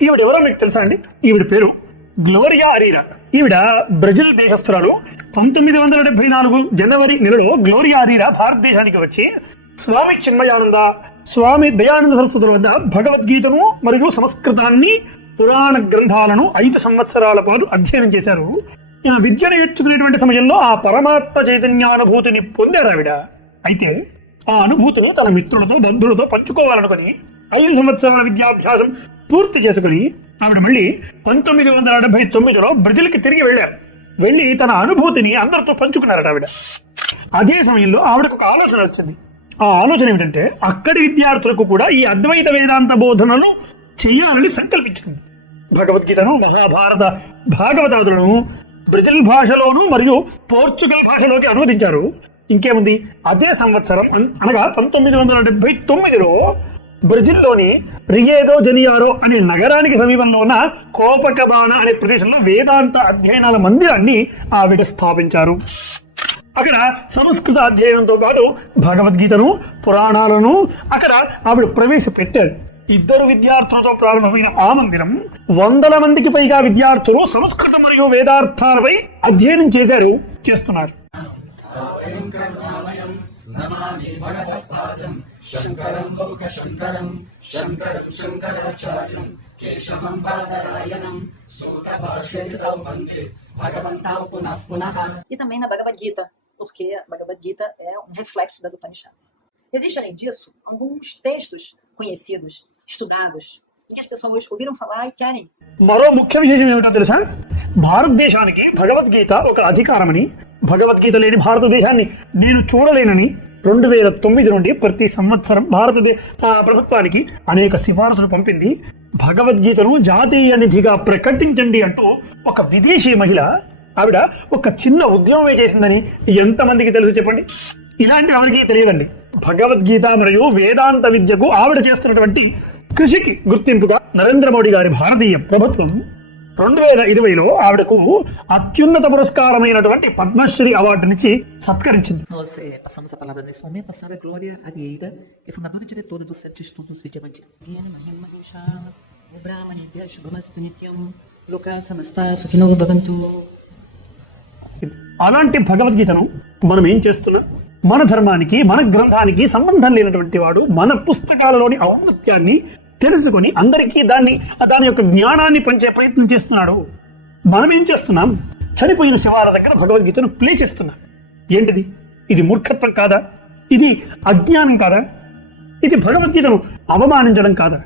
ఈవిడ ఎవరో మీకు తెలుసా అండి? ఈవిడ పేరు గ్లోరియా అరీరా. ఈవిడ బ్రెజిల్ దేశస్తురాలు. 1974 జనవరి నెలలో గ్లోరియా అరీరా భారతదేశానికి వచ్చి స్వామి చిన్మయానంద, స్వామి దయానంద సరస్వతుల వద్ద భగవద్గీతను మరియు సంస్కృతాన్ని, పురాణ గ్రంథాలను 5 సంవత్సరాల పాటు అధ్యయనం చేశారు. విద్యను నేర్చుకునేటువంటి సమయంలో ఆ పరమాత్మ చైతన్యానుభూతిని పొందారు ఆవిడ. అయితే ఆ అనుభూతిని తన మిత్రులతో, బంధువులతో పంచుకోవాలనుకుని 5 సంవత్సరాల విద్యాభ్యాసం పూర్తి చేసుకుని ఆవిడ మళ్ళీ 1979లో బ్రెజిల్కి తిరిగి వెళ్ళారు. వెళ్ళి తన అనుభూతిని అందరితో పంచుకున్నారట ఆవిడ. అదే సమయంలో ఆవిడకు ఒక ఆలోచన వచ్చింది. ఆ ఆలోచన ఏమిటంటే, అక్కడి విద్యార్థులకు కూడా ఈ అద్వైత వేదాంత బోధనలు చేయాలని సంకల్పించుకుంది. భగవద్గీతను, మహాభారత భాగవతాదులను బ్రెజిల్ భాషలోను మరియు పోర్చుగల్ భాషలోకి అనువదించారు. ఇంకేముంది, అదే సంవత్సరం అనగా 1979లో బ్రెజిల్లోని రియేదో జెనియారో అనే నగరానికి సమీపంలో ఉన్న కోపకబానా అనే ప్రదేశంలో వేదాంత అధ్యయనాల మందిరాన్ని ఆవిడ స్థాపించారు. అక్కడ సంస్కృత అధ్యయనంతో పాటు భగవద్గీతను, పురాణాలను అక్కడ ఆవిడ ప్రవేశపెట్టారు. 2 విద్యార్థులతో ప్రారంభమైన ఆ మందిరం 100 మందికి పైగా విద్యార్థులు సంస్కృత మరియు వేదార్థాలపై అధ్యయనం చేస్తున్నారు. E também na Bhagavad Gita, porque a Bhagavad Gita é um reflexo das Upanishads. Existe, além disso, alguns textos conhecidos, estudados, e que as pessoas ouviram falar e querem. మరో ముఖ్య విశేషం ఏమిటో తెలుసా? భారతదేశానికి భగవద్గీత ఒక అధికారమని, భగవద్గీత లేని భారతదేశాన్ని నేను చూడలేనని 2009 నుండి ప్రతి సంవత్సరం భారతదేశ ప్రభుత్వానికి అనేక సిఫారసులు పంపింది. భగవద్గీతను జాతీయ నిధిగా ప్రకటించండి అంటూ ఒక విదేశీ మహిళ, ఆవిడ ఒక చిన్న ఉద్యమమే చేసిందని ఎంతమందికి తెలుసు చెప్పండి? ఇలాంటి ఆవిడకి తెలియదండి. భగవద్గీత మరియు వేదాంత విద్యకు ఆవిడ చేస్తున్నటువంటి కృషికి గుర్తింపుగా నరేంద్ర మోడీ గారి భారతీయ ప్రభుత్వం 2020లో ఆవిడకు అత్యున్నత పురస్కారమైనటువంటి పద్మశ్రీ అవార్డునిచ్చి సత్కరించింది. Nós passamos a palavra nesse momento à senhora Glória Arieira, é fundadora e diretora do Centro de Estudos Vidyamandira. అలాంటి భగవద్గీతను మనం ఏం చేస్తున్నాం? మన ధర్మానికి, మన గ్రంథానికి సంబంధం లేనటువంటి వాడు మన పుస్తకాలలోని ఔన్నత్యాన్ని తెలుసుకొని అందరికీ దాని యొక్క జ్ఞానాన్ని పంచే ప్రయత్నం చేస్తున్నాడు. మనం ఏం చేస్తున్నాం? చనిపోయిన శివాల దగ్గర భగవద్గీతను ప్లే చేస్తున్నాం. ఏంటిది? ఇది మూర్ఖత్వం కాదా? ఇది అజ్ఞానం కాదా? ఇది భగవద్గీతను అవమానించడం కాదా?